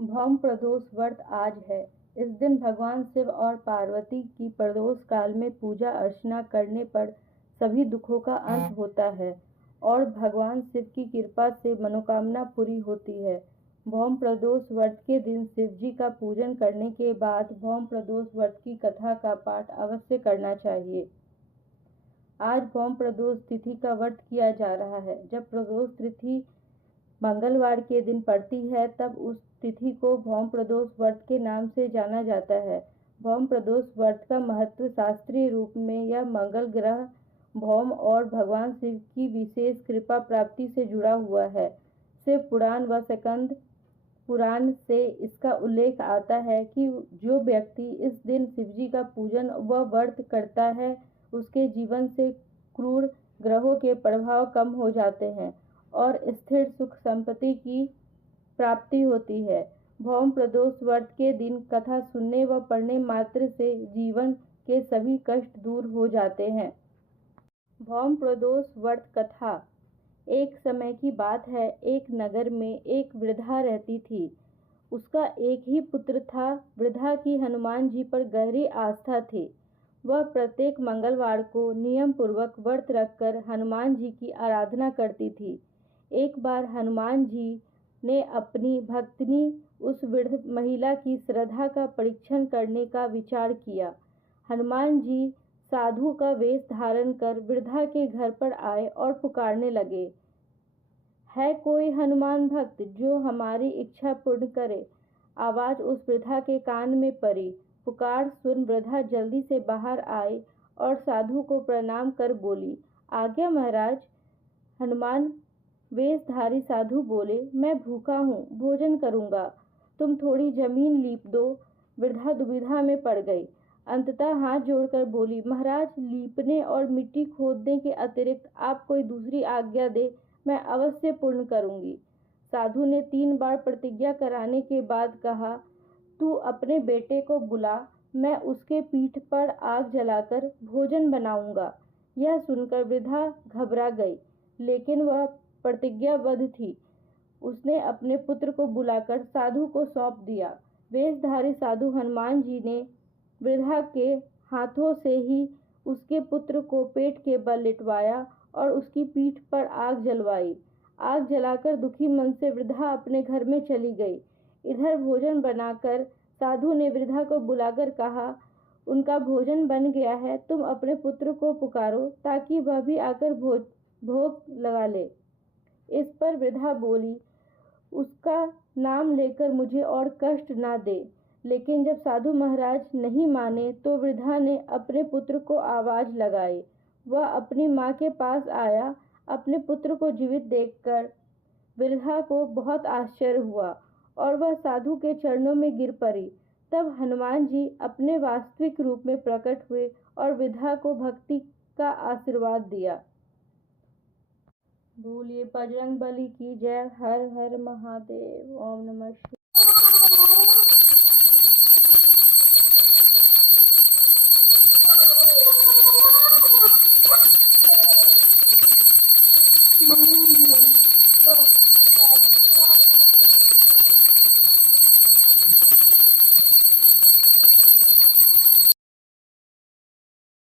भौम प्रदोष व्रत आज है। इस दिन भगवान शिव और पार्वती की प्रदोष काल में पूजा अर्चना करने पर सभी दुखों का अंत होता है और भगवान शिव की कृपा से मनोकामना पूरी होती है। भौम प्रदोष व्रत के दिन शिव जी का पूजन करने के बाद भौम प्रदोष व्रत की कथा का पाठ अवश्य करना चाहिए। आज भौम प्रदोष तिथि का व्रत किया जा रहा है। जब प्रदोष तिथि मंगलवार के दिन पड़ती है तब उस तिथि को भौम प्रदोष व्रत के नाम से जाना जाता है। भौम प्रदोष व्रत का महत्व शास्त्रीय रूप में यह मंगल ग्रह भौम और भगवान शिव की विशेष कृपा प्राप्ति से जुड़ा हुआ है। शिव पुराण व स्कंद पुराण से इसका उल्लेख आता है कि जो व्यक्ति इस दिन शिवजी का पूजन व व्रत करता है उसके जीवन से क्रूर ग्रहों के प्रभाव कम हो जाते हैं और स्थिर सुख संपत्ति की प्राप्ति होती है। भौम प्रदोष व्रत के दिन कथा सुनने व पढ़ने मात्र से जीवन के सभी कष्ट दूर हो जाते हैं। भौम प्रदोष व्रत कथा। एक समय की बात है, एक नगर में एक वृद्धा रहती थी। उसका एक ही पुत्र था। वृद्धा की हनुमान जी पर गहरी आस्था थी। वह प्रत्येक मंगलवार को नियम पूर्वक व्रत रखकर हनुमान जी की आराधना करती थी। एक बार हनुमान जी ने अपनी भक्तिनी उस वृद्ध महिला की श्रद्धा का परीक्षण करने का विचार किया। हनुमान जी साधु का वेश धारण कर वृद्धा के घर पर आए और पुकारने लगे, है कोई हनुमान भक्त जो हमारी इच्छा पूर्ण करे। आवाज उस वृद्धा के कान में पड़ी। पुकार सुन वृद्धा जल्दी से बाहर आई और साधु को प्रणाम कर बोली, आज्ञा महाराज। हनुमान वेशधारी साधु बोले, मैं भूखा हूँ, भोजन करूँगा, तुम थोड़ी जमीन लीप दो। वृद्धा दुविधा में पड़ गई। अंततः हाथ जोड़कर बोली, महाराज, लीपने और मिट्टी खोदने के अतिरिक्त आप कोई दूसरी आज्ञा दे, मैं अवश्य पूर्ण करूँगी। साधु ने 3 बार प्रतिज्ञा कराने के बाद कहा, तू अपने बेटे को बुला, मैं उसके पीठ पर आग जलाकर भोजन बनाऊंगा। यह सुनकर वृद्धा घबरा गई, लेकिन वह प्रतिज्ञाबद्ध थी। उसने अपने पुत्र को बुलाकर साधु को सौंप दिया। वेशधारी साधु हनुमान जी ने वृद्धा के हाथों से ही उसके पुत्र को पेट के बल लिटवाया और उसकी पीठ पर आग जलवाई। आग जलाकर दुखी मन से वृद्धा अपने घर में चली गई। इधर भोजन बनाकर साधु ने वृद्धा को बुलाकर कहा, उनका भोजन बन गया है, तुम अपने पुत्र को पुकारो ताकि वह भी आकर भोग लगा ले। इस पर वृद्धा बोली, उसका नाम लेकर मुझे और कष्ट ना दे। लेकिन जब साधु महाराज नहीं माने तो वृद्धा ने अपने पुत्र को आवाज लगाई। वह अपनी माँ के पास आया। अपने पुत्र को जीवित देखकर वृद्धा को बहुत आश्चर्य हुआ और वह साधु के चरणों में गिर पड़ी। तब हनुमान जी अपने वास्तविक रूप में प्रकट हुए और वृद्धा को भक्ति का आशीर्वाद दिया। बोलिए बजरंग बली की जय। हर हर महादेव। ओम नमः शिवाय।